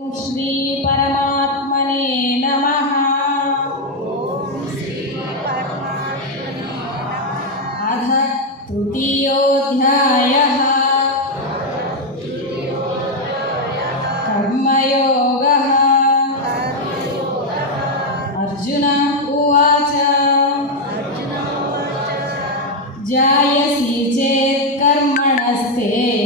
श्री परमात्मने नमः। अथ तृतीयोऽध्यायः। कर्मयोगः। अर्जुन उवाच। जायसि चेत् कर्मणस्ते।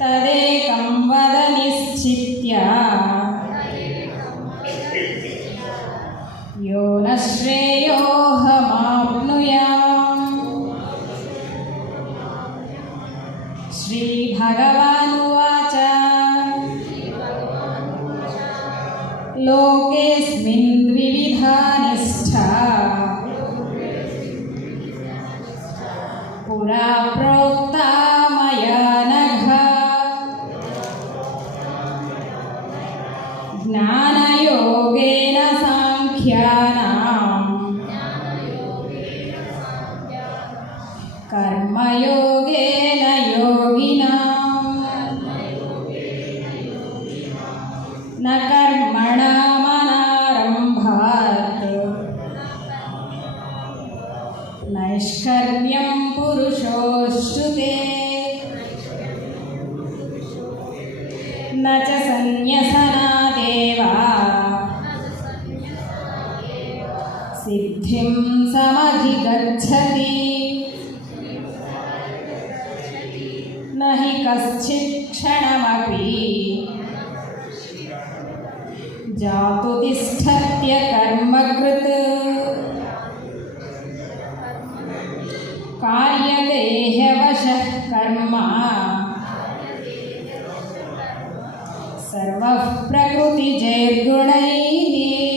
तदेकं वद निश्चित्य यो न श्रेयोऽहमाप्नुयाम् श्रीभगवानुवाच लोकेऽस्मिन् द्विविधा निष्ठा पुरा ज्ञानयोगेन साङ्ख्यानाम् कर्मयोगेन न कर्मणामनारम्भात्। नैष्कर्म्यं न च सन्न्यसनादेव सिद्धिं समधिगच्छति। न हि कश्चित् क्षणमपि। जातु तिष्ठत्य कर्मकृत्। कार्यदेह्यवशः कर्म। सर्वः प्रकृतिजैर्गुणैः।